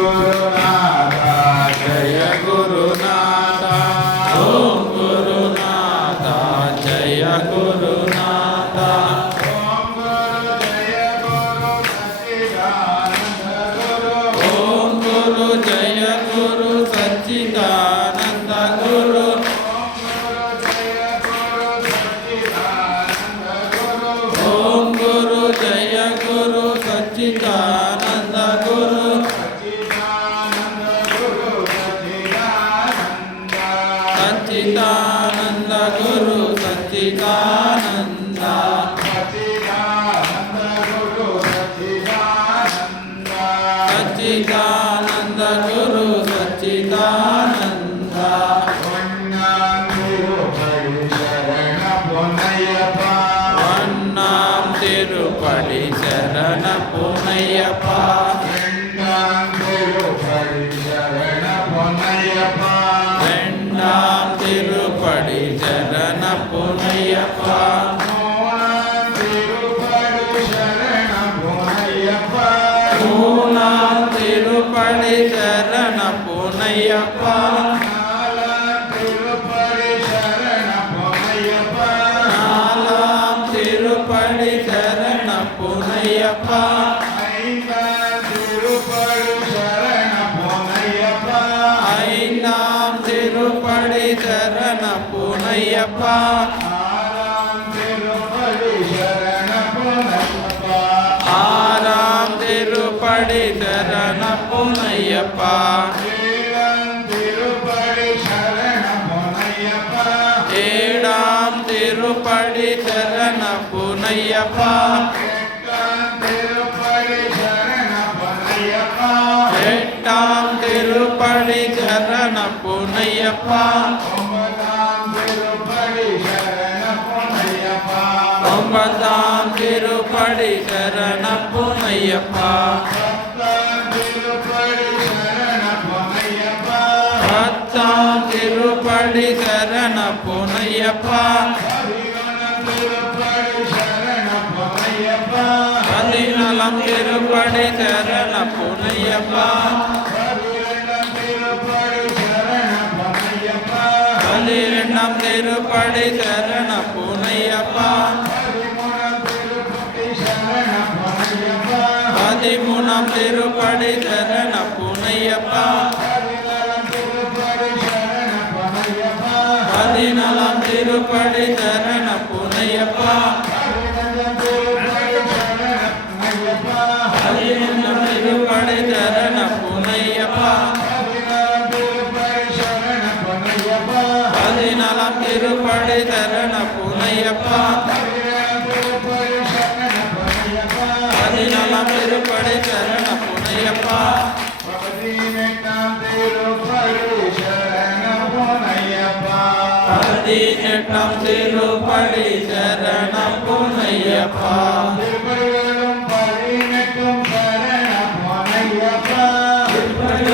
गुरुनाथा जय गुरुनाथा ओम गुरुनाथा जय गुरुनाथा ओम गुरु जय गुरु सच्चिदानंद गुरु ओम गुरु जय गुरु सच्चिदानंद गुरु ओम गुरु जय गुरु सच्चिदानंद गुरु सच्चिदानंद गुरु सच्चिदानंद सच्चिदानंद गुरु सच्चिदानंद वन्नाम तिरुपति शरण पुनय्यप्पा वेण्णाम तिरुपति शरण पुनय्यप्पा मूलाम तिरुपति शरण पुनय्यप्पा नालाम तिरुपति शरण पुनय्यप्पा ஐந்தாம் திருப்படி சரண புனையப்பா ஆறாம் திருப்படி சரண புனையப்பா ஏழாம் திருப்படி சரண புனையப்பா எட்டாம் திருப்படி சரண புனையப்பா ஒன்பதாம் திருப்படி சரண புனையப்பா பத்தாம் திருப்படி சரண புனையப்பா பதினாலாம் திருப்படி சரண புனையப்பா பதினெண்டாம் திருப்படி சரண புனையப்பா பதிமூணாம் திருப்படி சரண புனையப்பா பதினாலாம் திருப்படி சரண புனையப்பா பதினொன்றாம் திருப்படி சரண புனையப்பா பதினாலாம் திருப்படி சரண புனையப்பா பதினாலாம் திருப்படி சரண புனையப்பா பதினெட்டாம் திருப்படி சரண புனையப்பா திருப்பதி